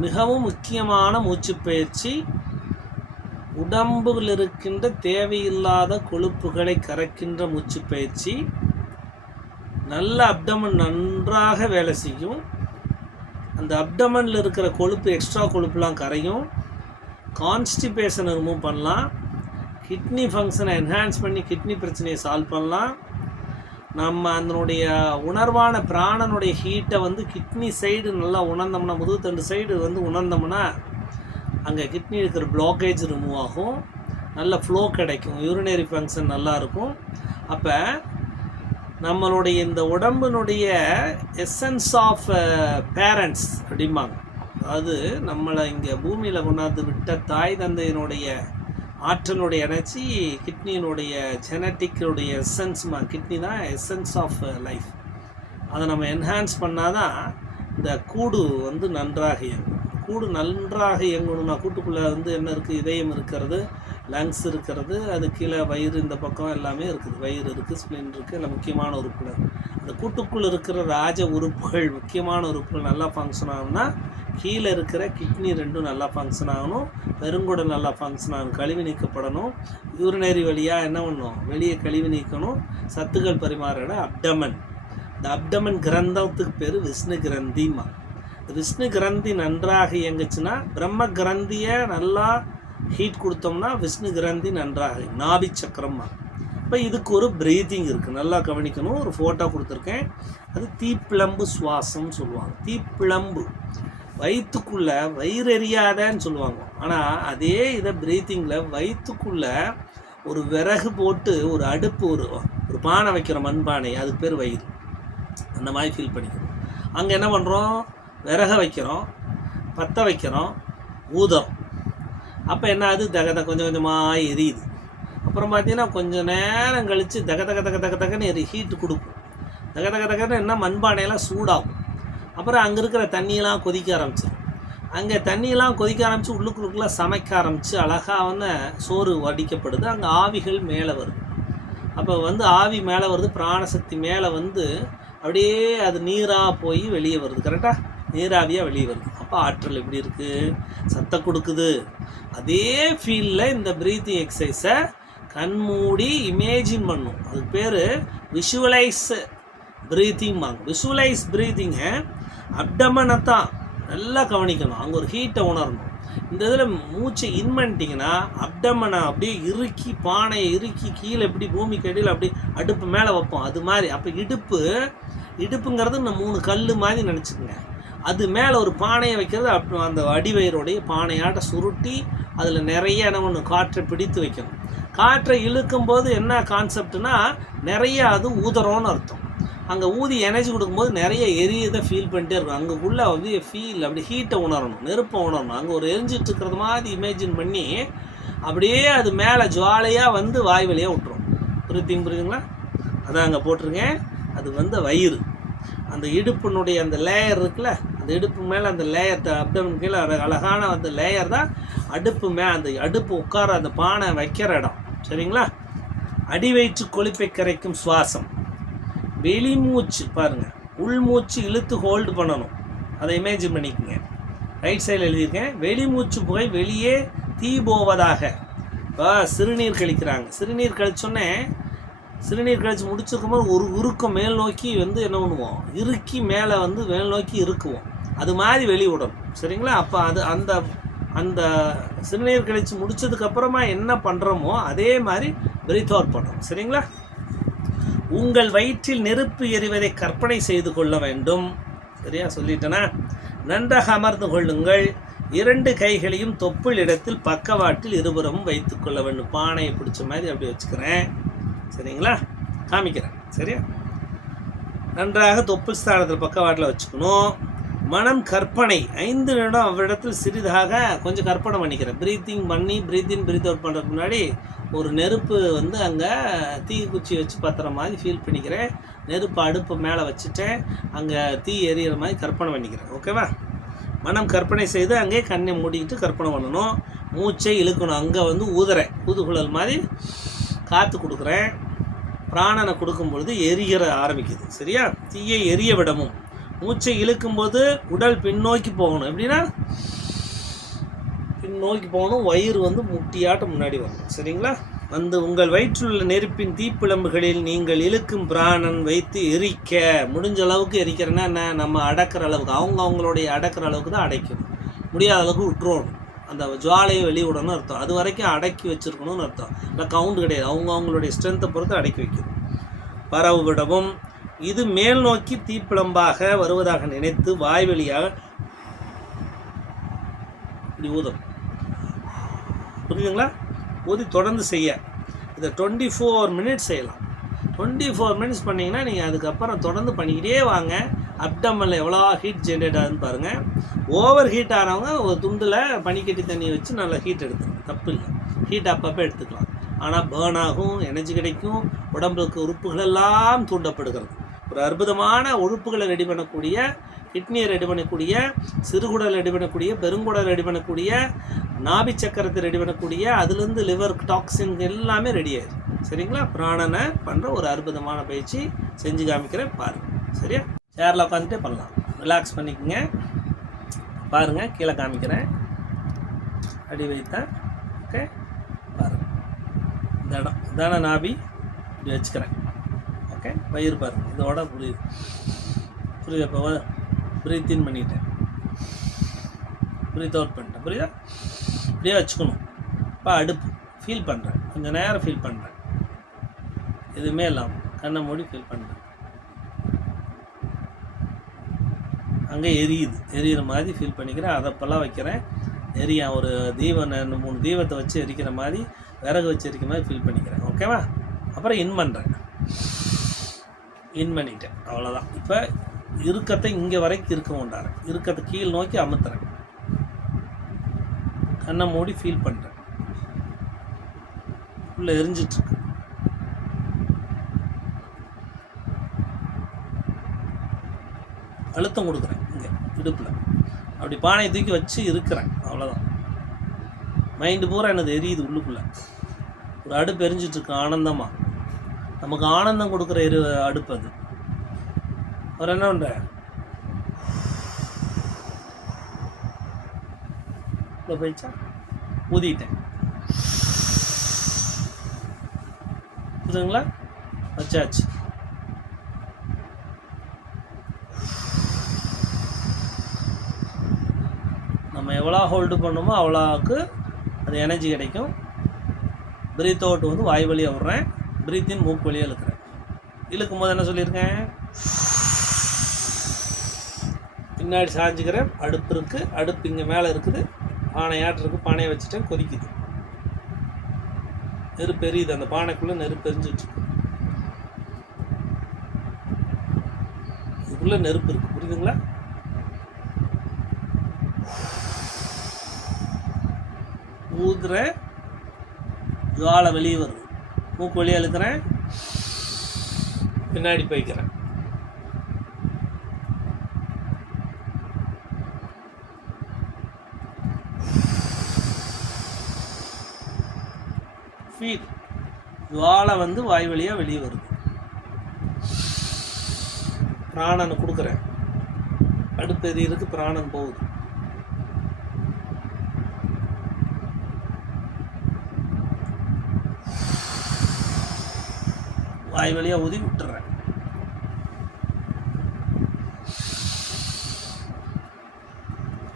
மிகவும் முக்கியமான மூச்சு பயிற்சி உடம்பில் இருக்கின்ற தேவையில்லாத கொழுப்புகளை கரைக்கின்ற மூச்சு பயிற்சி நல்ல அப்டமன் நன்றாக வேலை செய்யும். அந்த அப்டமனில் இருக்கிற கொழுப்பு எக்ஸ்ட்ரா கொழுப்புலாம் கரையும். கான்ஸ்டிபேஷனை ரிமூவ் பண்ணலாம். கிட்னி ஃபங்க்ஷனை என்ஹான்ஸ் பண்ணி கிட்னி பிரச்சனையை சால்வ் பண்ணலாம். நம்ம அதனுடைய உணர்வான பிராணனுடைய ஹீட்டை வந்து கிட்னி சைடு நல்லா உணர்ந்தோம்னா முதுகுத்தண்டு சைடு வந்து உணர்ந்தோம்னா அங்கே கிட்னி இருக்கிற பிளாக்கேஜ் ரிமூவ் ஆகும். நல்ல ஃப்ளோ கிடைக்கும். யூரினரி ஃபங்க்ஷன் நல்லாயிருக்கும் அப்போ நம்மளுடைய இந்த உடம்பினுடைய எசன்ஸ் ஆஃப் பேரண்ட்ஸ் அப்படிம்பாங்க. அதாவது நம்மளை இங்கே பூமியில் கொண்டாந்து விட்ட தாய் தந்தையினுடைய ஆற்றலுடைய எனர்ஜி கிட்னியினுடைய ஜெனட்டிக்குடைய எசன்ஸ்மா கிட்னி தான் எசன்ஸ் ஆஃப் லைஃப் அதை நம்ம என்ஹான்ஸ் பண்ணால் தான் இந்த கூடு வந்து நன்றாக இயங்கும். கூடு நன்றாக இயங்கணும்னா கூட்டுக்குள்ளே வந்து என்ன இருக்குது இதயம் இருக்கிறது. லங்ஸ் இருக்கிறது அது கீழே வயிறு இந்த பக்கம் எல்லாமே இருக்குது. வயிறு இருக்குது ஸ்பிளின் இருக்குது எல்லாம் முக்கியமான உறுப்புகள். அந்த கூட்டுக்குள் இருக்கிற ராஜ உறுப்புகள் முக்கியமான உறுப்புகள் நல்லா ஃபங்க்ஷன் ஆகும்னா கீழே இருக்கிற கிட்னி ரெண்டும் நல்லா ஃபங்க்ஷன் ஆகணும். பெருங்குடல் நல்லா ஃபங்க்ஷன் ஆகணும் கழிவு நீக்கப்படணும். யூரினரி வழியாக என்ன பண்ணும்? வெளியே கழிவு நீக்கணும். சத்துக்கள் பரிமாற அப்டமன் இந்த அப்டமன் கிரந்தத்துக்கு பேர் விஷ்ணு கிரந்திமா விஷ்ணு கிரந்தி நன்றாக இயங்குச்சுன்னா பிரம்ம கிரந்தியை நல்லா ஹீட் கொடுத்தோம்னா விஷ்ணு கிரந்தி நன்றாக நாபி சக்கரமா இப்போ இதுக்கு ஒரு பிரீத்திங் இருக்குது நல்லா கவனிக்கணும். ஒரு ஃபோட்டோ கொடுத்துருக்கேன். அது தீப்பிளம்பு சுவாசம்னு சொல்லுவாங்க. தீப்பிளம்பு. வயிற்றுக்குள்ளே வயிறு சொல்லுவாங்க. ஆனால் அதே இதை பிரீத்திங்கில் வயிற்றுக்குள்ளே ஒரு விறகு போட்டு ஒரு அடுப்பு ஒரு ஒரு பானை வைக்கிற மண்பானை அது பேர் வயிறு. அந்த மாதிரி ஃபீல் பண்ணிக்கணும். அங்கே என்ன பண்ணுறோம் விறக வைக்கிறோம். பற்ற வைக்கிறோம். ஊதம் அப்போ என்ன ஆகுது? தகத கொஞ்சம் கொஞ்சமாக எரியுது. அப்புறம் பார்த்தீங்கன்னா கொஞ்சம் நேரம் கழித்து தக தக தக தக தகன்னு எரி ஹீட்டு கொடுக்கும். தக தக தகன்னு என்ன? மண்பானையெல்லாம் சூடாகும். அப்புறம் அங்கே இருக்கிற தண்ணியெல்லாம் கொதிக்க ஆரம்பிச்சிடும் அங்கே தண்ணியெல்லாம் கொதிக்க ஆரம்பித்து உள்ளுக்குள்ளுக்குள்ளே சமைக்க ஆரம்பித்து அழகாக வந்து சோறு வடிக்கப்படுது. அங்கே ஆவிகள் மேலே வருது. அப்போ வந்து ஆவி மேலே வருது பிராணசக்தி மேலே வந்து அப்படியே அது நீராக போய் வெளியே வருது. கரெக்டாக நீராவியாக வெளியே வருது. அப்போ ஆற்றல் எப்படி இருக்குது சத்தம் கொடுக்குது. அதே ஃபீலில் இந்த ப்ரீத்திங் எக்ஸசைஸை கண்மூடி இமேஜின் பண்ணும். அது பேர் விஷுவலைஸ் ப்ரீத்திங் வாங்க விஷுவலைஸ் ப்ரீத்திங்கை அப்டமனை தான் நல்லா கவனிக்கணும். அங்கே ஒரு ஹீட்டை உணரணும். இந்த இதில் மூச்சை இன் பண்ணிட்டீங்கன்னா அப்டமனை அப்படியே இறுக்கி பானையை இறுக்கி கீழே எப்படி பூமிக்கு அடியில் அப்படி அடுப்பு மேலே வைப்போம். அது மாதிரி. அப்போ இடுப்பு இடுப்புங்கிறது இந்த மூணு கல் மாதிரி நினச்சிக்கோங்க. அது மேலே ஒரு பானையை வைக்கிறது அப் அந்த அடிவயிறுடைய பானையாட்ட சுருட்டி அதில் நிறைய என்ன ஒன்று காற்றை பிடித்து வைக்கணும். காற்றை இழுக்கும்போது என்ன கான்செப்ட்னா நிறைய அது ஊதுறோன்னு அர்த்தம். அங்கே ஊதி எனர்ஜி கொடுக்கும்போது நிறைய எரியதை ஃபீல் பண்ணிட்டே இருக்கும். அங்கே உள்ளே வந்து ஃபீல் அப்படி ஹீட்டை உணரணும் நெருப்பை உணரணும். அங்கே ஒரு எரிஞ்சிட்டு இருக்கிறது மாதிரி இமேஜின் பண்ணி அப்படியே அது மேலே ஜுவாலையாக வந்து வாய் வழியாக விட்டுரும். புரியுதுங்க புரியுதுங்களா? அதான் அங்கே போட்டிருக்கேன். அது வந்து வயிறு. அந்த இடுப்பினுடைய அந்த லேயர் இருக்குல்ல அந்த இடுப்பு மேலே அந்த லேயர் அப்டமன் கீழே அழ- அழகான அந்த லேயர் தான் அடுப்பு மே அந்த அடுப்பு உட்கார அந்த பானை வைக்கிற இடம். சரிங்களா? அடி வயிற்று கொழுப்பை கரைக்கும் சுவாசம். வெளிமூச்சு பாருங்க. உள்மூச்சு இழுத்து ஹோல்டு பண்ணணும். அதை இமேஜின் பண்ணிக்கோங்க. ரைட் சைடில் எழுதியிருக்கேன். வெளிமூச்சு புகை வெளியே தீ போவதாக. இப்போ சிறுநீர் கழிக்கிறாங்க. சிறுநீர் கழிச்சோன்னே சிறுநீர் கழிச்சு முடிச்சிருக்கும் போது ஒரு உருக்கம் மேல் நோக்கி வந்து என்ன பண்ணுவோம்? இறுக்கி மேலே வந்து மேல் நோக்கி இருக்குவோம் அது மாதிரி வெளிவிடணும் சரிங்களா? அப்போ அது அந்த அந்த சிறுநீர் கழிச்சு முடிச்சதுக்கப்புறமா என்ன பண்ணுறோமோ அதே மாதிரி பிரீத் அவுட் பண்ணுறோம் சரிங்களா? உங்கள் வயிற்றில் நெருப்பு எறிவதை கற்பனை செய்து கொள்ள வேண்டும். சரியா? சொல்லிட்டேனா? நன்றாக அமர்ந்து கொள்ளுங்கள். இரண்டு கைகளையும் தொப்புள் இடத்தில் பக்கவாட்டில் இருபுறமும் வைத்துக்கொள்ள வேண்டும். பானையை பிடிச்ச மாதிரி அப்படி வச்சுக்கிறேன். சரிங்களா? காமிக்கிறேன். சரியா? நன்றாக தொப்பு ஸ்தானத்தில் பக்கவாட்டில் வச்சுக்கணும். மனம் கற்பனை. ஐந்து நிமிடம் அவ்விடத்தில் சிறிதாக கொஞ்சம் கற்பனை பண்ணிக்கிறேன். ப்ரீத்திங் பண்ணி ப்ரீத்திங் ப்ரீத் அவுட் பண்ணுறதுக்கு முன்னாடி ஒரு நெருப்பு வந்து அங்கே தீ குச்சி வச்சு பத்துற மாதிரி ஃபீல் பண்ணிக்கிறேன். நெருப்பு அடுப்பு மேலே வச்சுட்டேன். அங்கே தீ எரியிற மாதிரி கற்பனை பண்ணிக்கிறேன். ஓகேவா மனம் கற்பனை செய்து அங்கே கண்ணை மூடிக்கிட்டு கற்பனை பண்ணணும். மூச்சை இழுக்கணும். அங்கே வந்து ஊதுறேன். ஊதுகுழல் மாதிரி காற்று கொடுக்குறேன். பிராணனை கொடுக்கும் பொழுது எரிகிற ஆரம்பிக்குது. சரியா? தீயை எரிய விடவும். மூச்சை இழுக்கும்போது உடல் பின்னோக்கி போகணும். எப்படின்னா பின்னோக்கி போகணும். வயிறு வந்து முட்டியாட்டம் முன்னாடி வரணும். சரிங்களா? வந்து உங்கள் வயிற்றுள்ள நெருப்பின் தீப்பிழம்புகளில் நீங்கள் இழுக்கும் பிராணன் வைத்து எரிக்க. முடிஞ்ச அளவுக்கு எரிக்கிறேன்னா என்ன? நம்ம அடக்கிற அளவுக்கு. அவங்க அவங்களுடைய அடக்கிற அளவுக்கு தான் அடைக்கணும். முடியாத அளவுக்கு விட்டுறணும் அந்த ஜுவாலையை வெளியிடணும்னு அர்த்தம். அது வரைக்கும் அடக்கி வச்சுருக்கணும்னு அர்த்தம். இல்லை கவுண்ட் கிடையாது. அவங்க அவங்களுடைய ஸ்ட்ரென்த்தை பொறுத்து அடக்கி வைக்கணும். பரவு விடவும் இது மேல் நோக்கி தீப்பிழம்பாக வருவதாக நினைத்து வாய்வெளியாக ஊதம் இப்படி ஊதும். புரியுதுங்களா? ஊதி தொடர்ந்து செய்ய. இதை டுவெண்ட்டி ஃபோர் மினிட்ஸ் செய்யலாம். டுவெண்ட்டி ஃபோர் மினிட்ஸ் பண்ணிங்கன்னா நீங்கள் அதுக்கப்புறம் தொடர்ந்து பண்ணிக்கிட்டே வாங்க. அப்டமில் எவ்வளோ ஹீட் ஜென்ரேட் ஆகுதுன்னு பாருங்கள் ஓவர் ஹீட் ஆனவங்க ஒரு துண்டில் பனிக்கட்டி தண்ணியை வச்சு நல்லா ஹீட் எடுத்துக்கலாம். தப்பு இல்லை. ஹீட் அப்பப்போ எடுத்துக்கலாம். ஆனால் பேர்ன் ஆகும் எனர்ஜி கிடைக்கும் உடம்புக்கு உறுப்புகள் எல்லாம் தூண்டப்படுகிறது. ஒரு அற்புதமான உறுப்புகளை ரெடி பண்ணக்கூடிய கிட்னியை ரெடி பண்ணக்கூடிய சிறுகுடல் ரெடி பண்ணக்கூடிய பெருங்குடல் ரெடி பண்ணக்கூடிய நாபி சக்கரத்தை ரெடி பண்ணக்கூடிய அதுலேருந்து லிவர் டாக்ஸின் எல்லாமே ரெடி ஆயிடுது சரிங்களா? பிராணனை பண்ணுற ஒரு அற்புதமான பயிற்சி செஞ்சு காமிக்கிறேன் பாருங்கள் சரியா? சேரில் உட்காந்துட்டே பண்ணலாம். ரிலாக்ஸ் பண்ணிக்கோங்க. பாருங்கள் கீழே காமிக்கிறேன். அடி வைத்தா ஓகே பாருங்கள் இந்த இடம் இதான நாபி இப்படி வச்சுக்கிறேன். ஓகே வயிறு பாருங்கள் இதோட புரியுது. புரியுது இப்போ ப்ரீத் இன் பண்ணிட்டேன். ப்ரீத் அவுட் பண்ணிட்டேன் புரியுதா? இப்படியே வச்சுக்கணும். இப்போ அடுப்பு ஃபீல் பண்ணுறேன் கொஞ்சம் நேரம் ஃபீல் பண்ணுறேன் எதுவுமே இல்லாமல் கண்ணை மூடி ஃபீல் பண்ணுறேன் அங்கே எரியுது. எரியிற மாதிரி ஃபீல் பண்ணிக்கிறேன். அதப்பெல்லாம் வைக்கிறேன். எரிய ஒரு தீபம் ரெண்டு மூணு தீபத்தை வச்சு எரிக்கிற மாதிரி விறகு வச்சு எரிக்கிற மாதிரி ஃபீல் பண்ணிக்கிறேன். ஓகேவா அப்புறம் இன் பண்ணுறேன் இன் பண்ணிட்டேன். அவ்வளோதான் இப்போ இறுக்கத்தை இங்கே வரைக்கும் இருக்க கொண்டாடுறேன் இறுக்கத்தை கீழ் நோக்கி அமுத்துறேன். கண்ணை மூடி ஃபீல் பண்ணுறேன் உள்ள எரிஞ்சிட்ருக்கு அழுத்தம் கொடுக்குறேன். இடுப்பில். அப்படி பானையை தூக்கி வச்சு இருக்கிறேன். அவ்வளோதான் மைண்டு பூரா எனது எரியுது உள்ளுக்குள்ளே. ஒரு அடுப்பு எரிஞ்சிட்ருக்கு ஆனந்தமாக நமக்கு ஆனந்தம் கொடுக்குற எரு அடுப்பு அது. அவர் என்ன பண்ணுற போயிடுச்சா? ஊதிட்டேன். புரியுதுங்களா வச்சாச்சு நம்ம எவ்வளோ ஹோல்டு பண்ணுமோ அவ்வளோக்கு அது எனர்ஜி கிடைக்கும். பிரீத் அவுட் வந்து வாய் வழியாக விட்றேன். பிரீத் இன் மூக்கு வழியாக இழுக்கிறேன். இழுக்கும் போது என்ன சொல்லியிருக்கேன்? பின்னாடி சாஞ்சிக்கிறேன். அடுப்பு இருக்குது அடுப்பு இங்கே மேலே இருக்குது. பானை ஆட்டிருக்கு பானையை வச்சுட்டேன். கொதிக்குது. நெருப்பு எரியுது அந்த பானைக்குள்ளே நெருப்பு எரிஞ்சிட்டு இதுக்குள்ளே நெருப்பு இருக்குது புரியுதுங்களா? ஊதுறேன் ஜுவாலை வெளியே வருது மூக்கு வெளியே அழுக்கிறேன் பின்னாடி போய்க்கிறேன். ஃபீல் ஜுவாலை வந்து வாய் வழியாக வெளியே வருது. பிராணனை கொடுக்குறேன். அடுப்பு எரியறதுக்கு பிராணன் போகுது? வாய் வழியாக ஊதி விட்டுறேன்.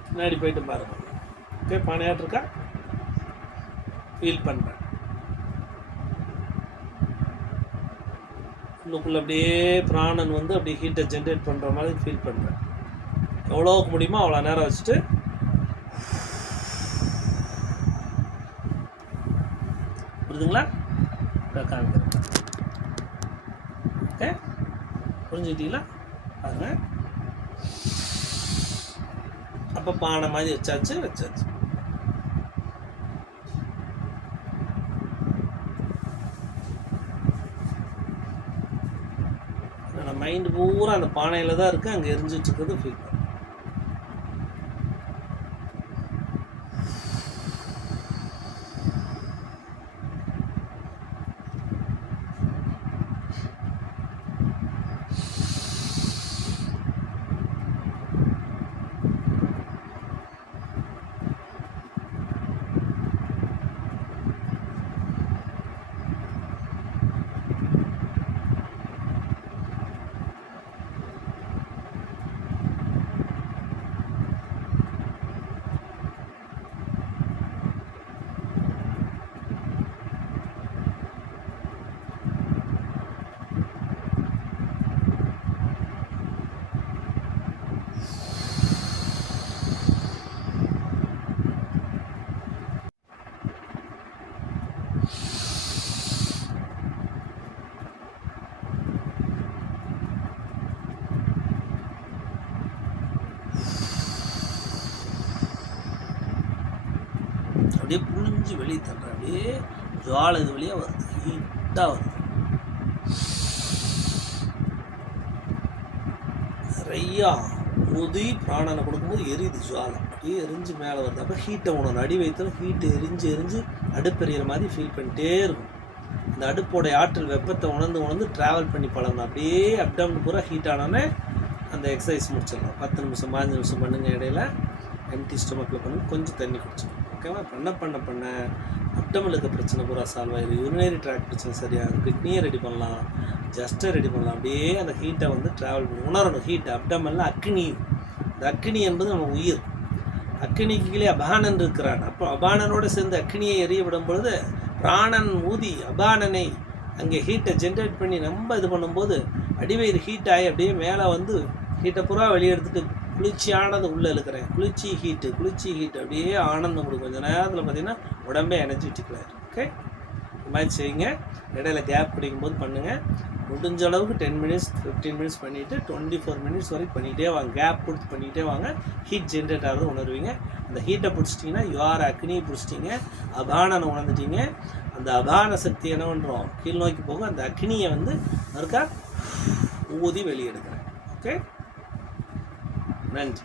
பின்னாடி போயிட்டு பாருங்க. ஓகே பானையாட்டிருக்கா ஃபீல் பண்ணுறேன் உள்ளுக்குள்ள அப்படியே பிராணன் வந்து அப்படியே ஹீட்டை ஜென்ரேட் பண்ணுற மாதிரி ஃபீல் பண்ணுறேன் எவ்வளோக்கு முடியுமோ அவ்வளோ நேரம் வச்சுட்டு புரியுதுங்களா? இதோ காமிக்கிறேன் ஓகே? புரிஞ்சுக்கிட்டீங்களா? பாருங்க. அப்போ பானை மாதிரி வச்சாச்சு வச்சாச்சு. மைண்டு பூரா அந்த பானையில் தான் இருக்குது அங்கே எரிஞ்சு வச்சுக்கிறது ஃபீல் அப்படியே புழிஞ்சு வெளியே தள்ளுற அப்படியே ஜுவாலை இது வழியாக வருது. ஹீட்டாக வருது. நிறையா முதி பிராணனை கொடுக்கும்போது எரியுது ஜுவாலை. அப்படியே எரிஞ்சு மேலே வருது. அப்போ ஹீட்டை உணரும் அடி வைத்தாலும் ஹீட்டு எரிஞ்சு எரிஞ்சு அடுப்பெறிகிற மாதிரி ஃபீல் பண்ணிட்டே இருக்கும். அந்த அடுப்போடைய ஆற்றல் வெப்பத்தை உணர்ந்து உணர்ந்து ட்ராவல் பண்ணி பழகணும் அப்படியே அப்டவுன் பூரா ஹீட் ஆனோடனே அந்த எக்ஸசைஸ் முடிச்சிடலாம். பத்து நிமிஷம் பாஞ்சு நிமிஷம் பண்ணுங்க இடையில. எம்டி ஸ்டொமக்கில் பண்ணி கொஞ்சம் தண்ணி குடிச்சிடும் ஓகேவா பண்ண பண்ண பண்ண அப்டமில் பிரச்சனை பூரா சால்வ் ஆயிடும் யூரினரி ட்ராக் பிரச்சனை சரியாகும் கிட்னியை ரெடி பண்ணலாம். ஜஸ்ட்டை ரெடி பண்ணலாம். அப்படியே அந்த ஹீட்டை வந்து ட்ராவல் பண்ணி உணரணும். ஹீட் அப்டமலில் அக்னி. இந்த அக்னி என்பது நம்ம உயிர். அக்னிக்கு கீழே அபானன் இருக்கிறான். அப்போ அபானனோடு சேர்ந்து அக்னியை எரிய விடும் பொழுது பிராணன் ஊதி அபானனை அங்கே ஹீட்டை ஜென்ரேட் பண்ணி நம்ம இது பண்ணும்போது அடிவயிறு ஹீட் ஆகி அப்படியே மேலே வந்து ஹீட்டை பூரா வெளியே எடுத்துட்டு குளிர்ச்சியானது உள்ளே இழுக்கிறேன். குளிர்ச்சி ஹீட்டு குளிர்ச்சி ஹீட் அப்படியே ஆனந்தம் கொடுக்கும். கொஞ்சம் நேரத்தில் பார்த்தீங்கன்னா உடம்பே எனர்ஜெட்டிக்கலாக ஓகே இந்த மாதிரி செய்யுங்க. இடையில கேப் பிடிக்கும்போது பண்ணுங்கள் முடிஞ்ச அளவுக்கு டென் மினிட்ஸ் ஃபிஃப்டீன் மினிட்ஸ் பண்ணிவிட்டு டுவெண்ட்டி ஃபோர் மினிட்ஸ் வரைக்கும் பண்ணிகிட்டே வாங்க. கேப் கொடுத்து பண்ணிகிட்டே வாங்க. ஹீட் ஜென்ரேட் ஆகிறது உணர்வீங்க. அந்த ஹீட்டை பிடிச்சிட்டிங்கன்னா யூஆர் அக்னியை பிடிச்சிட்டிங்க. அபானனை உணர்ந்துட்டீங்க. அந்த அபான சக்தி என்ன பண்ணுறோம் கீழ் நோக்கி போக அந்த அக்னியை வந்து மறுக்கா ஊதி வெளியெடுக்கிறேன். Okay rent.